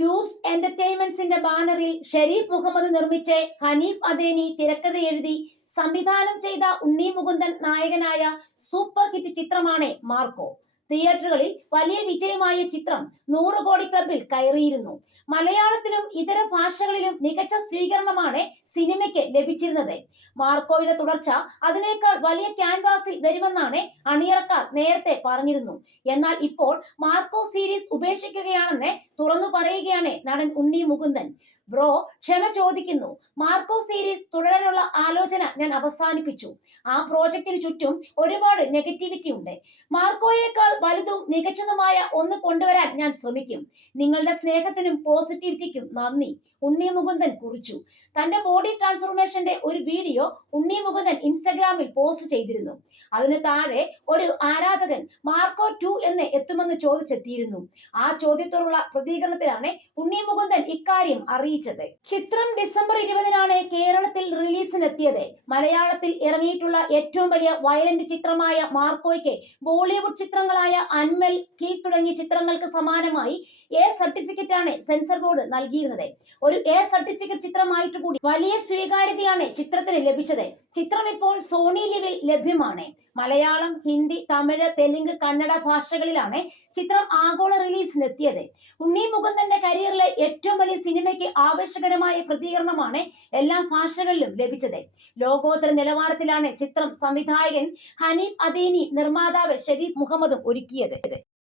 Cubes എന്റർടൈൻമെന്റ്സിന്റെ ബാനറിൽ ഷെരീഫ് മുഹമ്മദ് നിർമ്മിച്ച് ഹനീഫ് അദേനി തിരക്കഥ എഴുതി സംവിധാനം ചെയ്ത ഉണ്ണി മുകുന്ദൻ നായകനായ സൂപ്പർ ഹിറ്റ് ചിത്രമാണ് മാർക്കോ. തിയേറ്ററുകളിൽ വലിയ വിജയമായ ചിത്രം 100 കോടി ക്ലബിൽ കയറിയിരുന്നു. മലയാളത്തിലും ഇതര ഭാഷകളിലും മികച്ച സ്വീകരണമാണ് സിനിമയ്ക്ക് ലഭിച്ചിരുന്നത്. മാർക്കോയുടെ തുടർച്ച അതിനേക്കാൾ വലിയ ക്യാൻവാസിൽ വരുമെന്നാണ് അണിയറക്കാർ നേരത്തെ പറഞ്ഞിരുന്നു. എന്നാൽ ഇപ്പോൾ മാർക്കോ സീരീസ് ഉപേക്ഷിക്കുകയാണെന്ന് തുറന്നു പറയുകയാണ് നടൻ ഉണ്ണി മുകുന്ദൻ. ബ്രോ, ക്ഷമ ചോദിക്കുന്നു. മാർക്കോ സീരീസ് തുടരാനുള്ള ആലോചന ഞാൻ അവസാനിപ്പിച്ചു. ആ പ്രോജക്റ്റിന് ചുറ്റും ഒരുപാട് നെഗറ്റിവിറ്റി ഉണ്ട്. മാർക്കോയേക്കാൾ വലുതും മികച്ചതുമായ ഒന്ന് കൊണ്ടുവരാൻ ഞാൻ ശ്രമിക്കും. നിങ്ങളുടെ സ്നേഹത്തിനും പോസിറ്റിവിറ്റിക്കും നന്ദി, ഉണ്ണി മുകുന്ദൻ കുറിച്ചു. തന്റെ ബോഡി ട്രാൻസ്ഫോർമേഷന്റെ ഒരു വീഡിയോ ഉണ്ണി മുകുന്ദൻ ഇൻസ്റ്റഗ്രാമിൽ പോസ്റ്റ് ചെയ്തിരുന്നു. അതിന് താഴെ ഒരു ആരാധകൻ മാർക്കോ 2 എന്ന് എത്തുമെന്ന് ചോദിച്ചെത്തിയിരുന്നു. ആ ചോദ്യത്തോടുള്ള പ്രതികരണത്തിലാണ് ഉണ്ണി മുകുന്ദൻ ഇക്കാര്യം അറിയിച്ചത്. ചിത്രം ഡിസംബർ 20-നാണ് കേരളത്തിൽ റിലീസിനെത്തിയത്. മലയാളത്തിൽ ഇറങ്ങിയിട്ടുള്ള ഏറ്റവും വലിയ വയലന്റ് ചിത്രമായ മാർക്കോയ്ക്ക് ബോളിവുഡ് ചിത്രങ്ങളായ അൻമൽ, കിൽ തുടങ്ങിയ ചിത്രങ്ങൾക്ക് സമാനമായി എ സർട്ടിഫിക്കറ്റ് ആണ് സെൻസർ ബോർഡ് നൽകിയിരുന്നത്. ഒരു എ സർട്ടിഫിക്കറ്റ് ചിത്രമായിട്ട് കൂടി വലിയ സ്വീകാര്യതയാണ് ചിത്രത്തിന് ലഭിച്ചത്. ചിത്രം ഇപ്പോൾ സോണി ലിവിൽ ലഭ്യമാണ്. മലയാളം, ഹിന്ദി, തമിഴ്, തെലുങ്ക്, കന്നഡ ഭാഷകളിലാണ് ചിത്രം ആഗോള റിലീസിനെത്തിയത്. ഉണ്ണി മുകുന്ദന്റെ കരിയറിലെ ഏറ്റവും വലിയ സിനിമയ്ക്ക് ആവേശകരമായ പ്രതികരണമാണ് എല്ലാ ഭാഷകളിലും ലഭിച്ചത്. ലോകോത്തര നിലവാരത്തിലാണ് ചിത്രം സംവിധായകൻ ഹനീഫ് അദേനി, നിർമ്മാതാവ് ഷെരീഫ് മുഹമ്മദും ഒരുക്കിയത്.